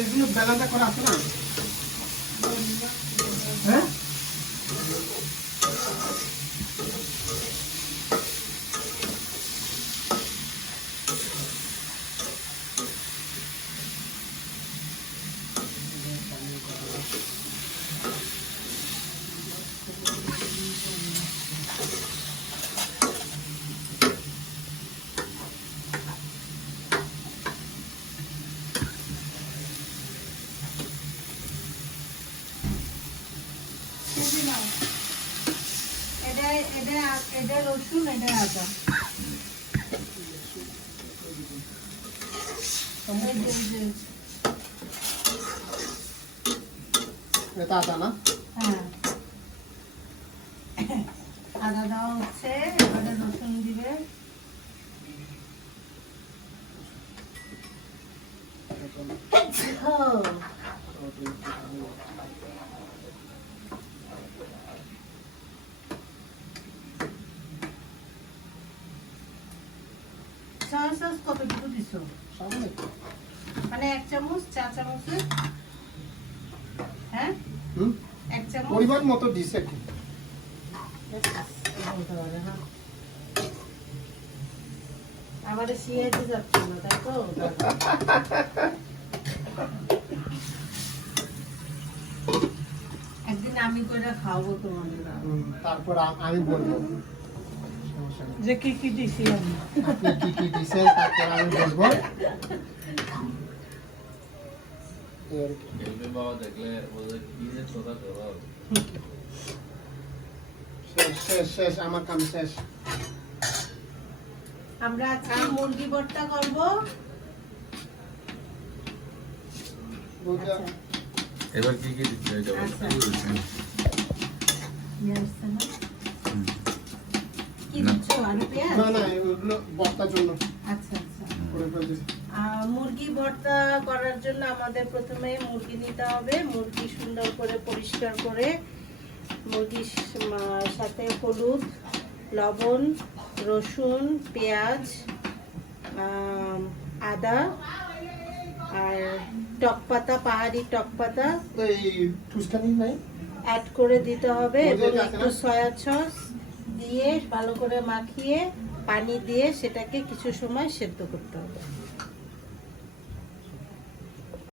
এগুলো বেলাটা করা আছে না? হ্যাঁ এটা রসুন, এটা আদা। এটা আদা না? হ্যাঁ, আদা দেওয়া হচ্ছে, এবারে রসুন দিবে। সয়া সস কতটুকু দিছো? মানে 1 চামচ, 4 চামচের? হ্যাঁ, 1 চামচ পরিমাণ মতো দিছে। আবার শিয়াইতে যাচ্ছে না, তাই তো? একদিন আমি করে খাওয়াবো তোমাদের। তারপর আমি বলবো যে কি কি দিছি আমি, আপনি কি কি দিছেন, তারপর আমি বলবো। শেষ আমার কাম শেষ। আমরা আজকে মুরগি ভর্তা করব। এবার কি কি দিতে হবে? কি দিচ্ছো? আলু পেঁয়াজ? না না, এগুলো ভর্তার জন্য। আচ্ছা আচ্ছা। করে ফেলতেছি। মুরগি ভর্তা করার জন্য আমাদের প্রথমে মুরগি নিতে হবে। মুরগি সুন্দর করে পরিষ্কার করে মুরগির সাথে হলুদ, লবণ, রসুন, পেঁয়াজ, আদা আর টক পাতা, পাহাড়ি টক পাতা এই টুসকানি নাই অ্যাড করে দিতে হবে এবং মধ্যে একটু সয়া সস দিয়ে ভালো করে মাখিয়ে পানি দিয়ে সেটাকে কিছু সময় সেদ্ধ করতে হবে।